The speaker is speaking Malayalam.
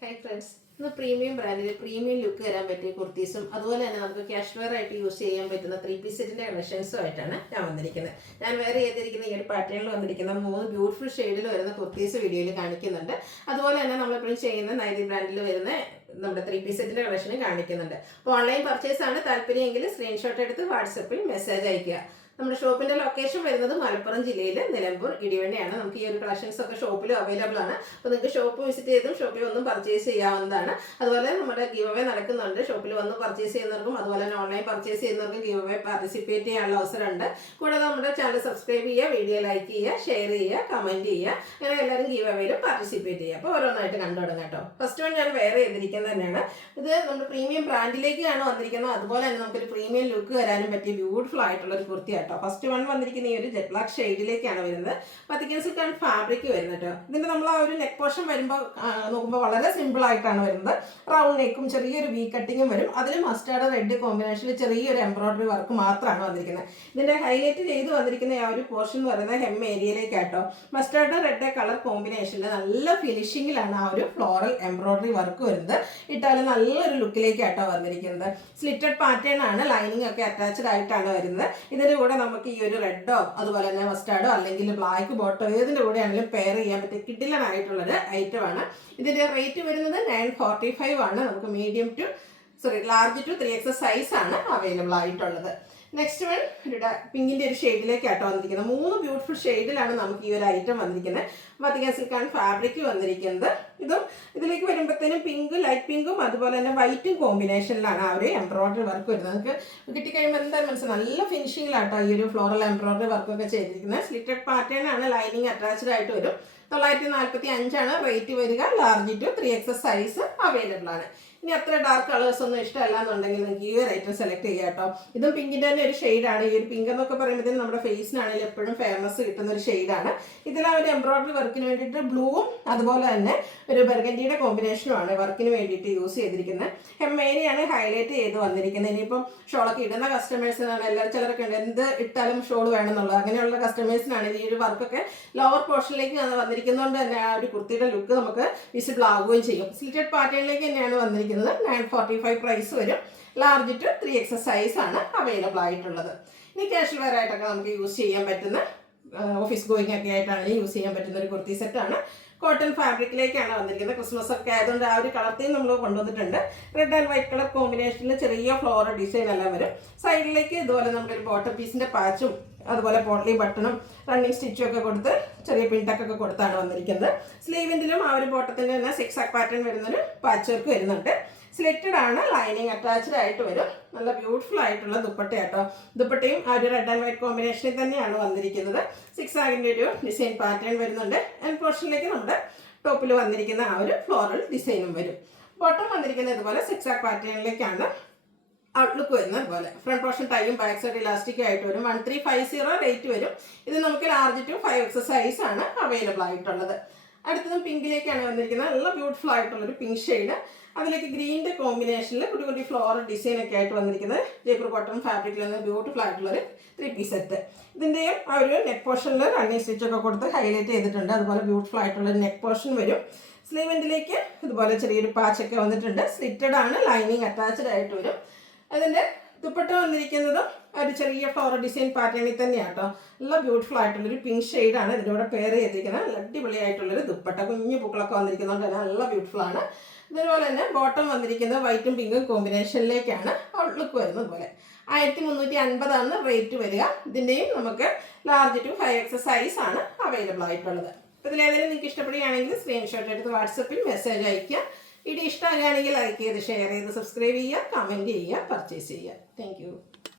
ഹായ് ഫ്രണ്ട്സ്, ഇന്ന് പ്രീമിയം ബ്രാൻഡിൽ പ്രീമിയം ലുക്ക് വരാൻ പറ്റിയ കുർത്തീസും അതുപോലെ തന്നെ നമുക്ക് ക്യാഷ് വെയർ ആയിട്ട് യൂസ് ചെയ്യാൻ പറ്റുന്ന 3 പീസ് സെറ്റിന്റെ കളക്ഷൻസും ആയിട്ടാണ് ഞാൻ വന്നിരിക്കുന്നത്. ഞാൻ വേറെ ചെയ്തിരിക്കുന്ന ഈ ഒരു പാറ്റേണിൽ വന്നിരിക്കുന്ന 3 ബ്യൂട്ടിഫുൾ ഷെയ്ഡിൽ വരുന്ന കുർത്തീസ് വീഡിയോയിൽ കാണിക്കുന്നുണ്ട്. അതുപോലെ തന്നെ നമ്മളെപ്പോഴും ചെയ്യുന്ന നൈതി ബ്രാൻഡിൽ വരുന്ന നമ്മുടെ 3 പീസ് സെറ്റിന്റെ കളക്ഷനും കാണിക്കുന്നുണ്ട്. അപ്പോൾ ഓൺലൈൻ പർച്ചേസ് ആണ് താല്പര്യമെങ്കിൽ സ്ക്രീൻഷോട്ട് എടുത്ത് വാട്സപ്പിൽ മെസ്സേജ് അയയ്ക്കുക. നമ്മുടെ ഷോപ്പിന്റെ ലൊക്കേഷൻ വരുന്നത് മലപ്പുറം ജില്ലയിൽ നിലമ്പൂർ ഇടിവണ്ണയാണ്. നമുക്ക് ഈ ഒരു കളക്ഷൻസ് ഒക്കെ ഷോപ്പിൽ അവൈലബിൾ ആണ്. അപ്പോൾ നിങ്ങൾക്ക് ഷോപ്പ് വിസിറ്റ് ചെയ്തും ഷോപ്പിൽ വന്നും പർച്ചേസ് ചെയ്യാവുന്നതാണ്. അതുപോലെ നമ്മുടെ ഗീവ് അവേ നടക്കുന്നുണ്ട്. ഷോപ്പിൽ വന്ന് പർച്ചേസ് ചെയ്യുന്നവർക്കും അതുപോലെ തന്നെ ഓൺലൈൻ പർച്ചേസ് ചെയ്യുന്നവർക്കും ഗീവ് അവേ പാർട്ടിസിപ്പേറ്റ് ചെയ്യാനുള്ള അവസരമുണ്ട്. കൂടാതെ നമ്മുടെ ചാനൽ സബ്സ്ക്രൈബ് ചെയ്യുക, വീഡിയോ ലൈക്ക് ചെയ്യുക, ഷെയർ ചെയ്യുക, കമന്റ് ചെയ്യുക. അങ്ങനെ എല്ലാവരും ഗീവ് അവേയിലും പാർട്ടിസിപ്പേറ്റ് ചെയ്യുക. അപ്പോൾ ഓരോന്നായിട്ട് കണ്ടു തുടങ്ങാം കേട്ടോ. ഫസ്റ്റ് വൺ ഞാൻ വേറെ ചെയ്തിരിക്കുന്നത് തന്നെയാണ്. ഇത് നമ്മുടെ പ്രീമിയം ബ്രാൻഡിലേക്കാണ് വന്നിരിക്കുന്നത്. അതുപോലെ തന്നെ നമുക്കൊരു പ്രീമിയം ലുക്ക് വരാനും പറ്റിയ ബ്യൂട്ടിഫുൾ ആയിട്ടുള്ള ഒരു കുർത്തിയാണ്. ഫസ്റ്റ് വൺ വന്നിരിക്കുന്ന ഈ ഒരു ജെറ്റ് ബ്ലാക്ക് ഷെയ്ഡിലേക്കാണ് വരുന്നത്. പത്തിക്കൻ സിൽക്കാണ് ഫാബ്രിക് വരുന്നത് കേട്ടോ. ഇതിന്റെ നമ്മൾ ആ ഒരു നെക്ക് പോർഷൻ വരുമ്പോൾ നോക്കുമ്പോൾ വളരെ സിമ്പിൾ ആയിട്ടാണ് വരുന്നത്. റൗണ്ട് നെക്കും ചെറിയൊരു വി കട്ടിങ്ങും വരും. അതിൽ മസ്റ്റാർഡ് റെഡ് കോമ്പിനേഷനിൽ ചെറിയൊരു എംബ്രോയിഡറി വർക്ക് മാത്രമാണ് വന്നിരിക്കുന്നത്. ഇതിന്റെ ഹൈലൈറ്റ് ചെയ്ത് വന്നിരിക്കുന്ന ആ ഒരു പോർഷൻ എന്ന് പറയുന്നത് ഹെം ഏരിയയിലേക്കാട്ടോ. മസ്റ്റാർഡ് റെഡ് കളർ കോമ്പിനേഷനിൽ നല്ല ഫിനിഷിങ്ങിലാണ് ആ ഒരു ഫ്ലോറൽ എംബ്രോയിഡറി വർക്ക് വരുന്നത്. ഇട്ടാലും നല്ലൊരു ലുക്കിലേക്കാട്ടോ വന്നിരിക്കുന്നത്. സ്ലിറ്റഡ് പാറ്റേൺ ആണ്. ലൈനിങ് ഒക്കെ അറ്റാച്ച്ഡ് ആയിട്ടാണ് വരുന്നത്. ഇതിന്റെ കൂടെ നമുക്ക് ഈ ഒരു റെഡോ അതുപോലെ തന്നെ മസ്റ്റാർഡോ അല്ലെങ്കിൽ ബ്ലാക്ക് ബോട്ടോ ഏതിൻ്റെ കൂടെ ആണെങ്കിലും പെയർ ചെയ്യാൻ പറ്റിയ കിഡിലനായിട്ടുള്ളൊരു ഐറ്റമാണ്. ഇതിന്റെ റേറ്റ് വരുന്നത് 945 ആണ്. നമുക്ക് medium to large to 3XS size ആണ് അവൈലബിൾ ആയിട്ടുള്ളത്. നെക്സ്റ്റ് വൺ ഇവിടെ പിങ്കിന്റെ ഒരു ഷെയ്ഡിലേക്കാട്ടോ വന്നിരിക്കുന്നത്. 3 ബ്യൂട്ടിഫുൾ ഷെയ്ഡിലാണ് നമുക്ക് ഈ ഒരു ഐറ്റം വന്നിരിക്കുന്നത്. വത്തിക്കാൻ സിൽക്കാണ് ഫാബ്രിക് വന്നിരിക്കുന്നത്. ഇതിലേക്ക് വരുമ്പോഴത്തേനും പിങ്ക്, ലൈറ്റ് പിങ്കും അതുപോലെ തന്നെ വൈറ്റും കോമ്പിനേഷനിലാണ് ആ ഒരു എംബ്രോയിഡറി വർക്ക് വരുന്നത്. നമുക്ക് കിട്ടിക്കഴിയുമ്പോൾ എന്തായാലും മനസ്സിലാവും നല്ല ഫിനിഷിങ്ങിലാട്ടോ ഈ ഒരു ഫ്ലോറൽ എംബ്രോയിഡറി വർക്കൊക്കെ ചെയ്തിരിക്കുന്നത്. സ്ലിറ്റഡ് പാറ്റേൺ ആണ്. ലൈനിങ് അറ്റാച്ച്ഡ് ആയിട്ട് വരും. 945 ആണ് റേറ്റ് വരിക. Large to 3XS size available ആണ്. ഇനി അത്ര ഡാർക്ക് കളേഴ്സ് ഒന്നും ഇഷ്ടമല്ല എന്നുണ്ടെങ്കിൽ നിങ്ങൾക്ക് ഈ ഒരു ഐറ്റം സെലക്ട് ചെയ്യാം കേട്ടോ. ഇതും പിങ്കിൻ്റെ തന്നെ ഒരു ഷെയ്ഡാണ്. ഈ ഒരു പിങ്ക് എന്നൊക്കെ പറയുമ്പോഴത്തേനും നമ്മുടെ ഫേസിനാണെങ്കിൽ എപ്പോഴും ഫേമസ് കിട്ടുന്ന ഒരു ഷെയ്ഡാണ്. ഇതിൽ ആ ഒരു എംബ്രോയിഡറി വർക്കിന് വേണ്ടിയിട്ട് ബ്ലൂവും അതുപോലെ തന്നെ ഒരു ബർഗൻഡിയുടെ കോമ്പിനേഷനുമാണ് വർക്കിന് വേണ്ടിയിട്ട് യൂസ് ചെയ്തിരിക്കുന്നത്. ഹെമ്മേരിയാണ് ഹൈലൈറ്റ് ചെയ്ത് വന്നിരിക്കുന്നത്. ഇനിയിപ്പം ഷോളൊക്കെ ഇടുന്ന കസ്റ്റമേഴ്സിനാണ് എല്ലാവരും ചിലരൊക്കെ ഉണ്ട് എന്ത് ഇട്ടാലും ഷോൾ വേണമെന്നുള്ളത്. അങ്ങനെയുള്ള കസ്റ്റമേഴ്സിനാണ് ഈ ഒരു വർക്കൊക്കെ ലോവർ പോർഷനിലേക്ക് വന്നിരിക്കുന്നതുകൊണ്ട് തന്നെ ആ ഒരു കുർത്തിയുടെ ലുക്ക് നമുക്ക് വിസിബിൾ ആവുകയും ചെയ്യും. സ്ലിറ്റഡ് പാറ്റേണിലേക്ക് തന്നെയാണ് വന്നിരിക്കുന്നത്. 945 പ്രൈസ് വരും. ലാർജ് ടു 3XS സൈസ് ആണ് അവൈലബിൾ ആയിട്ടുള്ളത്. ഇനി കാഷ്വൽ വെയർ ആയിട്ടൊക്കെ നമുക്ക് യൂസ് ചെയ്യാൻ പറ്റുന്ന ഓഫീസ് ഗോയിങ് ഒക്കെ ആയിട്ടാണ് യൂസ് ചെയ്യാൻ പറ്റുന്ന ഒരു കുർത്തി സെറ്റാണ്. കോട്ടൺ ഫാബ്രിക്കിലേക്കാണ് വന്നിരിക്കുന്നത്. ക്രിസ്മസ് ഒക്കെ ആയതുകൊണ്ട് ആ ഒരു കളർ തീം നമ്മൾ കൊണ്ടുവന്നിട്ടുണ്ട്. റെഡ് ആൻഡ് വൈറ്റ് കളർ കോമ്പിനേഷനിൽ ചെറിയ ഫ്ലോറൽ ഡിസൈൻ എല്ലാം വരും. സൈഡിലേക്ക് ഇതുപോലെ നമ്മുടെ ഒരു ബോട്ടം പീസിന്റെ പാച്ചും അതുപോലെ പോട്ട്ലി ബട്ടണും റണ്ണിങ് സ്റ്റിച്ചും ഒക്കെ കൊടുത്ത് ചെറിയ പിൻടക്കൊക്കെ കൊടുത്താണ് വന്നിരിക്കുന്നത്. സ്ലീവിൻ്റിലും ആ ഒരു ബോട്ടത്തിൻ്റെ തന്നെ 6 പാറ്റേൺ വരുന്നൊരു പാച്ച് വർക്ക് വരുന്നുണ്ട്. സ്ലിറ്റഡ് ആണ്. ലൈനിങ് അറ്റാച്ച്ഡ് ആയിട്ട് വരും. നല്ല ബ്യൂട്ടിഫുൾ ആയിട്ടുള്ള ദുപ്പട്ടയാട്ടോ. ദുപ്പട്ടയും ആ ഒരു റെഡ് ആൻഡ് വൈറ്റ് കോമ്പിനേഷനിൽ തന്നെയാണ് വന്നിരിക്കുന്നത്. 6 ഒരു ഡിസൈൻ പാറ്റേൺ വരുന്നുണ്ട്. എൻഡ് പോർഷനിലേക്ക് നമ്മുടെ ടോപ്പിൽ വന്നിരിക്കുന്ന ആ ഒരു ഫ്ലോറൽ ഡിസൈനും വരും. ബോട്ടം വന്നിരിക്കുന്നത് ഇതുപോലെ 6 പാറ്റേണിലേക്കാണ് ഔട്ട്ലുക്ക് വരുന്നത്. അതുപോലെ ഫ്രണ്ട് പോർഷൻ ടൈയും ബാക്ക് സൈഡ് ഇലാസ്റ്റിക് ആയിട്ട് വരും. 1350 റേറ്റ് വരും. ഇത് നമുക്ക് ലാർജ് ടു 5XS സൈസ് ആണ് അവൈലബിൾ ആയിട്ടുള്ളത്. അടുത്തതും പിങ്കിലേക്കാണ് വന്നിരിക്കുന്നത്. നല്ല ബ്യൂട്ടിഫുൾ ആയിട്ടുള്ളൊരു പിങ്ക് ഷെയ്ഡ്. അതിലേക്ക് ഗ്രീനിൻ്റെ കോമ്പിനേഷനിൽ കുട്ടി കുട്ടി ഫ്ലോറൽ ഡിസൈൻ ഒക്കെ ആയിട്ട് വന്നിരിക്കുന്നത്. ജയ്പൂർ കോട്ടൺ ഫാബ്രിക്കിൽ നിന്ന് ബ്യൂട്ടിഫുൾ ആയിട്ടുള്ളൊരു 3 പീസ് സെറ്റ്. ഇതിൻ്റെയും ആ ഒരു നെക്ക് പോർഷനിൽ റണ്ണിങ് സ്റ്റിച്ചൊക്കെ കൊടുത്ത് ഹൈലൈറ്റ് ചെയ്തിട്ടുണ്ട്. അതുപോലെ ബ്യൂട്ടിഫുൾ ആയിട്ടുള്ളൊരു നെക്ക് പോർഷൻ വരും. സ്ലീവെൻറ്റിലേക്ക് ഇതുപോലെ ചെറിയൊരു പാച്ചൊക്കെ വന്നിട്ടുണ്ട്. സ്ലിറ്റഡ് ആണ്. ലൈനിങ് അറ്റാച്ച്ഡ് ആയിട്ട് വരും. അതിൻ്റെ ദുപ്പട്ട വന്നിരിക്കുന്നതും ഒരു ചെറിയ ഫ്ലോറൽ ഡിസൈൻ പാറ്റേണിൽ തന്നെയാണ് കേട്ടോ. നല്ല ബ്യൂട്ടിഫുൾ ആയിട്ടുള്ളൊരു പിങ്ക് ഷെയ്ഡാണ് ഇതിൻ്റെ കൂടെ പെയർ ചെയ്തിരിക്കുന്നത്. നല്ല അടിപൊളിയായിട്ടുള്ളൊരു ദുപ്പട്ട കുഞ്ഞു പൂക്കളൊക്കെ വന്നിരിക്കുന്നതുകൊണ്ട് തന്നെ നല്ല ബ്യൂട്ടിഫുൾ ആണ്. ഇതുപോലെ തന്നെ ബോട്ടം വന്നിരിക്കുന്നത് വൈറ്റും പിങ്കും കോമ്പിനേഷനിലേക്കാണ് ഔട്ട്ലുക്ക് വരുന്നത്. പോലെ 1350 ആണ് റേറ്റ് വരിക. ഇതിൻ്റെയും നമുക്ക് ലാർജ് ടു 5XS സൈസ് ആണ് അവൈലബിൾ ആയിട്ടുള്ളത്. അപ്പോൾ ഇതിലേതെങ്കിലും നിങ്ങൾക്ക് ഇഷ്ടപ്പെടുകയാണെങ്കിൽ സ്ക്രീൻഷോട്ട് എടുത്ത് വാട്സപ്പിൽ മെസ്സേജ് അയയ്ക്കുക. വീഡിയോ ഇഷ്ടമാകുകയാണെങ്കിൽ ലൈക്ക് ചെയ്ത് ഷെയർ ചെയ്ത് സബ്സ്ക്രൈബ് ചെയ്യുക, കമൻറ്റ് ചെയ്യുക, പർച്ചേസ് ചെയ്യുക. താങ്ക്